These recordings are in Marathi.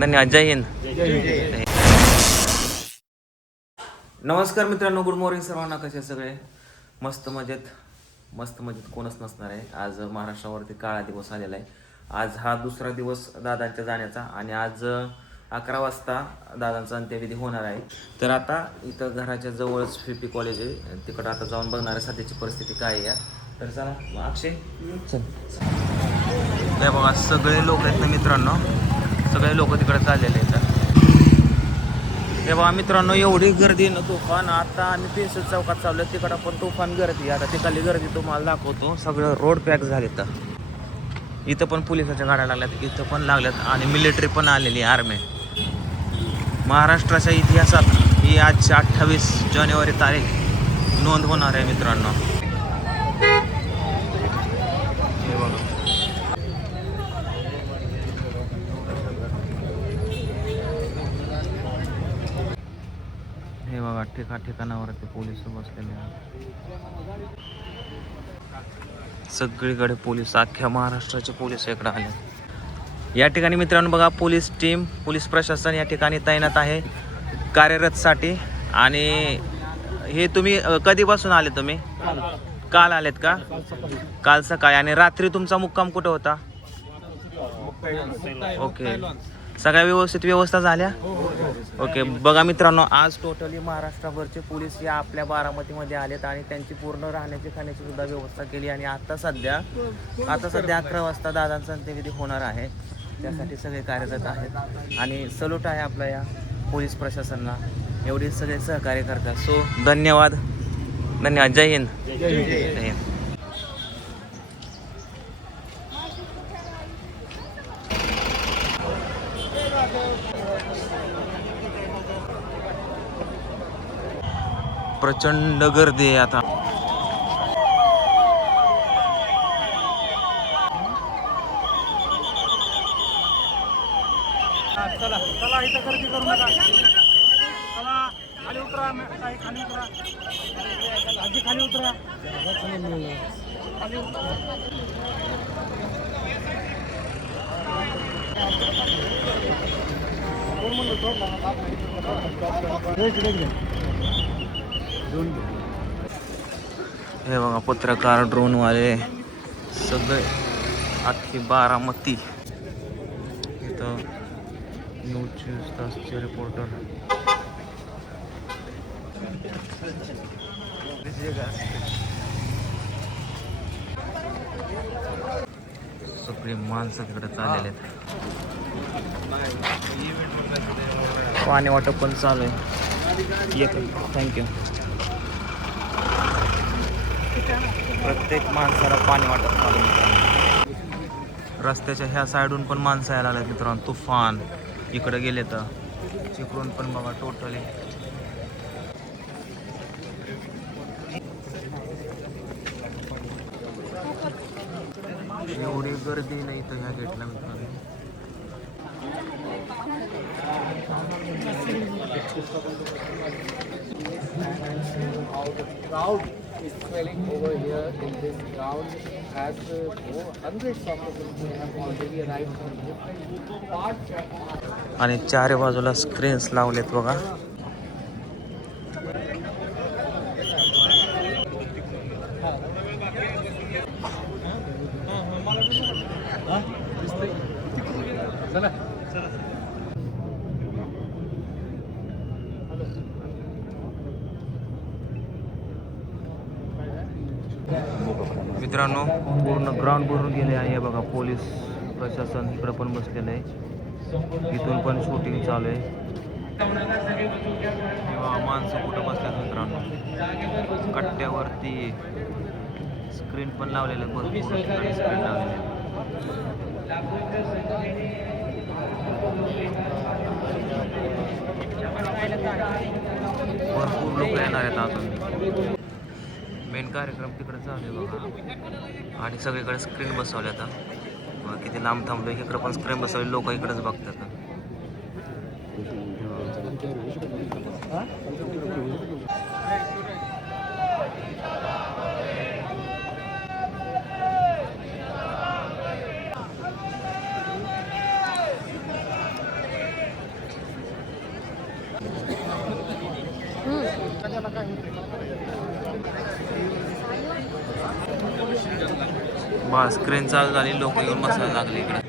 धन्यवाद. जय हिंद. नमस्कार मित्रांनो, गुड मॉर्निंग सर्वांना. कसे सगळे? मस्त मजेत कोणच नसणार आहे. आज महाराष्ट्रावरती काळा दिवस आलेला आहे. आज हा दुसरा दिवस दादांच्या जाण्याचा आणि आज 11 वाजता दादांचा अंत्यविधी होणार आहे. तर आता इथं घराच्या जवळच FP कॉलेज आहे, तिकडं आता जाऊन बघणार आहे सध्याची परिस्थिती काय आहे. तर चला अक्षय चल. हे बघा सगळे लोक आहेत ना मित्रांनो, सगळे लोक तिकडे चाललेले आहेत. हे बघा मित्रांनो, एवढी गर्दी न तुफान. आता आम्ही पेन्सिल चौकात चाललो, तिकडं पण तुफान गर्दी. आता तिकडली गर्दी तुम्हाला दाखवतो. सगळं रोड पॅक झाले. तर इथं पण पोलिसाच्या गाड्या लागल्यात, इथं पण लागल्यात आणि मिलिटरी पण आलेली आर्मी. महाराष्ट्राच्या इतिहासात ही आज 28 जानेवारी तारीख नोंद होणार आहे मित्रांनो. हे बघा हे बघा ठिकाणावरती पोलीस बसलेले आहेत. सगळीकडे पोलीस, अख्ख्या महाराष्ट्राचे पोलीस इकडे आले. या ठिकाणी मित्रांनो बघा, पोलीस टीम, पोलीस प्रशासन या ठिकाणी तैनात आहे कार्यरतसाठी. आणि हे तुम्ही कधीपासून आले? तुम्ही काल आलेत का? काल सकाळी. आणि रात्री तुमचा मुक्काम कुठं होता? ओके, सगळ्या व्यवस्था झाल्या? ओके. बघा मित्रांनो, आज टोटली महाराष्ट्रभरचे पोलीस या आपल्या बारामतीमध्ये आलेत आणि त्यांची पूर्ण राहण्याची खाण्याची सुद्धा व्यवस्था केली. आणि आता सध्या 11 वाजता दादांचा अंत्यविधी होणार आहे, त्यासाठी सगळे कार्यरत आहेत. आणि सल्यूट आहे आपल्या या पोलीस प्रशासनाला, एवढे सगळे सहकार्य करतात. सो धन्यवाद. जय हिंद. जय हिंद. प्रचंड गर्दी आहे आता. चला इथं गर्दी करू नका. चला खाली उतरा, खाली उतरा, आजी खाली उतरा, खाली उतरा. हे बघा पत्रकार, ड्रोनवाले सगळे, अख्खी बारामती. इथं 24 तासचे रिपोर्टर. सगळे माणसं तिकडे चाललेले आहेत. पाणी वाटप पण चालू आहे. थँक्यू. प्रत्येक माणसाला पाणी वाटप चालू आहे. रस्त्याच्या ह्या साईडून पण माणसं यायला लागलेत मित्रांनो. तुफान इकडे गेले तर तिकडून पण बघा टोटली. एवढी गर्दी नाही तर ह्या गेटला मित्रांनो. Is swelling over here in this ground as hundreds of people have already arrived from different parts. आणि चारी बाजूला स्क्रीन्स लावलेत बघा. मित्रांनो पूर्ण ग्राउंड भरून गेले आहे. बघा पोलीस प्रशासन इकडं पण बसलेलं आहे, इथून पण शूटिंग चालू आहे. माणसं कुठं बसल्यात मित्रांनो, कट्ट्यावरती स्क्रीन पण लावलेलं आहे, भरपूर स्क्रीन लावलेले आहे. भरपूर लोक येणार आहेत अजून. मेन कार्यक्रम तिकडे चालू आहे बघा. आणि सगळीकडे स्क्रीन बसवल्या आता. बघा किती लांब थांबलो, इकडे पण स्क्रीन बसवली, लोक इकडेच बघतात. बस स्क्रीन चालू झाली, लोक येऊन बसायला लागले इकडे.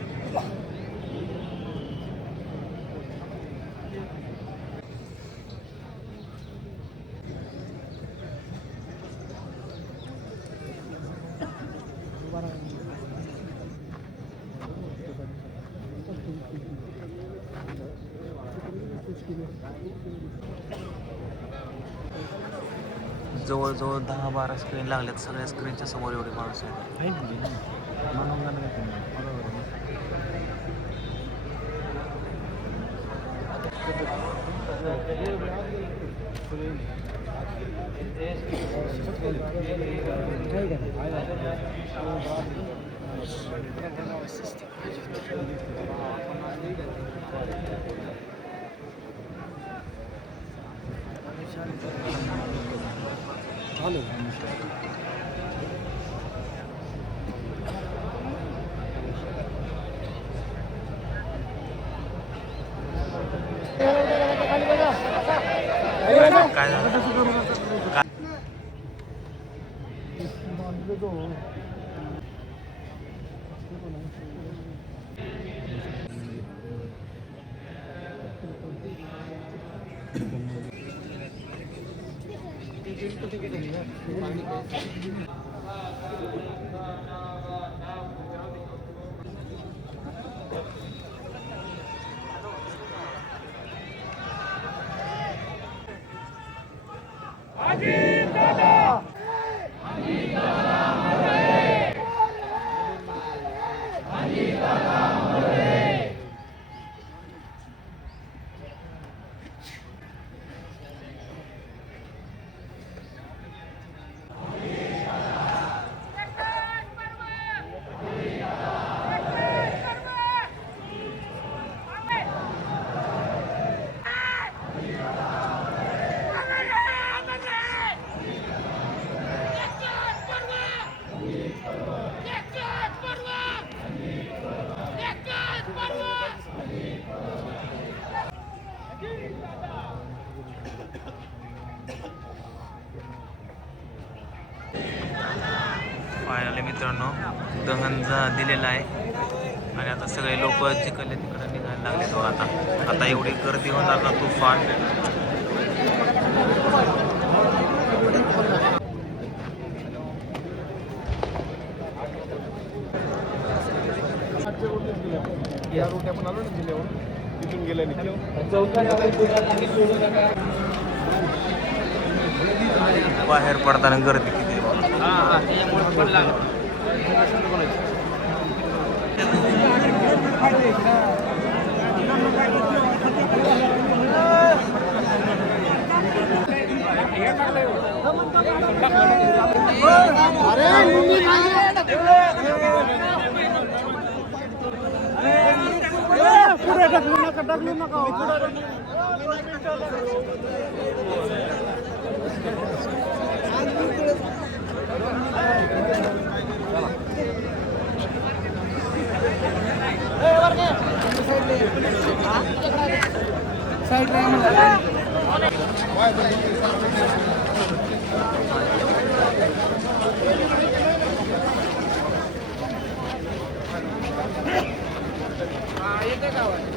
जवळजवळ 10-12 स्क्रीन लागल्यात. सगळ्या स्क्रीनच्या समोर एवढी माणसं आहेत. काय झालं? फायनली मित्रांनो दहन दिलेलं आहे आणि आता सगळे लोक जिकडे तिकडे निघायला लागले. तो आता एवढी गर्दी होणार ना, तुफान. या रूट आपण आलो ना जिल्ह्यावर, तिथून गेल्या बाहेर पडताना गर्दी किती आहे. येते गावात